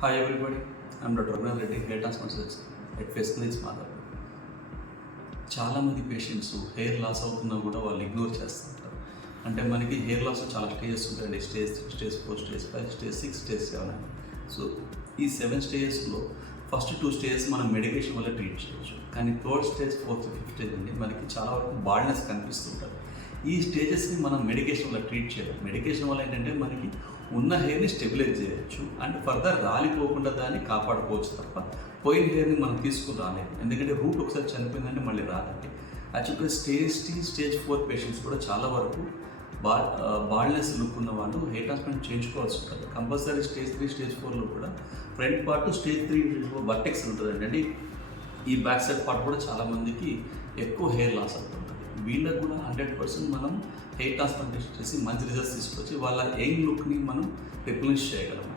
Hi everybody, I'm Dr. Raghunath Reddy, hair transplant at Face Clinics Madhav. చాలామంది patients hair loss అవుతున్నా కూడా వాళ్ళు ignore చేస్తుంటారు. అంటే మనకి హెయిర్ లాస్ చాలా స్టేజెస్ ఉంటాయండి. Stage 3, stage 4, stage 5, stage 6, stage 7 అని. సో ఈ 7 స్టేజెస్లో ఫస్ట్ 2 స్టేజెస్ మనం మెడికేషన్ వల్ల ట్రీట్ చేయొచ్చు. కానీ 3rd stage, 4th, 5th stage అండి మనకి చాలా వరకు బాల్నెస్ కనిపిస్తుంటుంది. ఈ స్టేజెస్ని మనం మెడికేషన్ వల్ల ట్రీట్ చేయాలి. మెడికేషన్ వల్ల ఏంటంటే మనకి ఉన్న హెయిర్ని స్టెబిలైజ్ చేయొచ్చు అండ్ ఫర్దర్ రాలిపోకుండా దాన్ని కాపాడుకోవచ్చు తప్ప పోయిన హెయిర్ని మనం తీసుకుని రాలేదు. ఎందుకంటే రూట్ ఒకసారి చనిపోయిందంటే మళ్ళీ రాదండి. యాక్చువల్గా స్టేజ్ 4 పేషెంట్స్ కూడా చాలా వరకు బాల్నెస్ లుక్ ఉన్న వాళ్ళు హెయిర్ ట్రాన్స్ప్లాంట్ చేయించుకోవాల్సి ఉంటుంది. కంపల్సరీ స్టేజ్ 3, స్టేజ్ 4లో కూడా front part stage 3, stage 4 vertex ఉంటుందండి. అంటే ఈ బ్యాక్ సైడ్ పార్ట్ కూడా చాలామందికి ఎక్కువ హెయిర్ లాస్ అవుతుంటుంది. వీళ్ళకు కూడా 100% మనం హెయిర్ ట్రాన్స్ప్లాంటేషన్ చేసి మంచి రిజల్ట్స్ తీసుకొచ్చి వాళ్ళ యంగ్ లుక్ని మనం రిప్లేస్ చేయగలం.